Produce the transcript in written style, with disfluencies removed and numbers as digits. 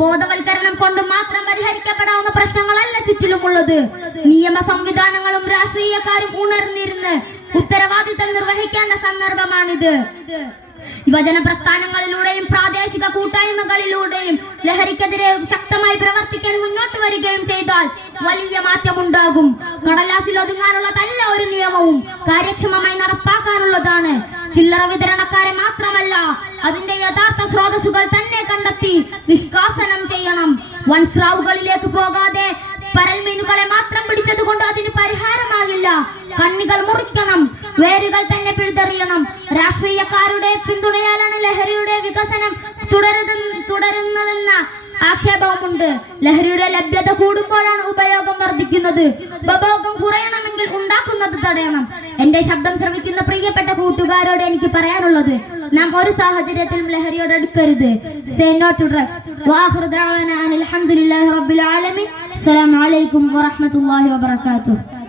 ബോധവൽക്കരണം കൊണ്ട് മാത്രം പരിഹരിക്കപ്പെടാവുന്ന പ്രശ്നങ്ങളല്ല ചുറ്റിലുമുള്ളത്. നിയമ സംവിധാനങ്ങളും രാഷ്ട്രീയക്കാരും ഉണർന്നിരുന്ന് ഉത്തരവാദിത്തം നിർവഹിക്കേണ്ട സന്ദർഭമാണിത്. യുവജന പ്രസ്ഥാനങ്ങളിലൂടെയും പ്രാദേശിക കൂട്ടായ്മകളിലൂടെയും ലഹരിക്കെതിരെ ശക്തമായി പ്രവർത്തിക്കാൻ മുന്നോട്ട് വരികയും ചെയ്താൽ വലിയ മാറ്റമുണ്ടാകും. കടലാസിൽ ഒതുങ്ങാനുള്ളതല്ല ഒരു നിയമവും, കാര്യക്ഷമമായി നടപ്പാക്കാനുള്ളതാണ്. ചില്ലറ വിതരണക്കാരെ മാത്രമല്ല, അതിന്റെ യഥാർത്ഥ സ്രോതസ്സുകൾ തന്നെ കണ്ടെത്തി നിഷ്കാസനം ചെയ്യണം. വൻസ്രാവുകളിലേക്ക് പോകാതെ പരൽമീനുകളെ മാത്രം പിടിച്ചതുകൊണ്ട് അതിന് പരിഹാരമാകില്ല. കണ്ണികൾ മുറിക്കണം, വേരുകൾ തന്നെ പിഴുതെറിയണം. രാഷ്ട്രീയക്കാരുടെ പിന്തുണയാലാണ് ലഹരിയുടെ വികസനം തുടരുന്നതെന്ന ആക്ഷേപവുമുണ്ട്. ലഹരിയുടെ ലഭ്യത കൂടുമ്പോഴാണ് ഉപയോഗം വർദ്ധിക്കുന്നത്. ഉപഭോഗം കുറയണമെങ്കിൽ ഉണ്ടാക്കുന്നത് തടയണം. എന്റെ ശബ്ദം ശ്രവിക്കുന്ന പ്രിയപ്പെട്ട കൂട്ടുകാരോട് എനിക്ക് പറയാനുള്ളത്, നാം ഒരു സാഹചര്യത്തിലും ലഹരിയോട് അടുക്കരുത്. Say no to drugs. വആഖിറു ദഅവാനാ അൽഹംദുലില്ലാഹി റബ്ബിൽ ആലമീൻ. അസ്സലാമു അലൈക്കും വറഹ്മത്തുള്ളാഹി വബറകാതുഹു.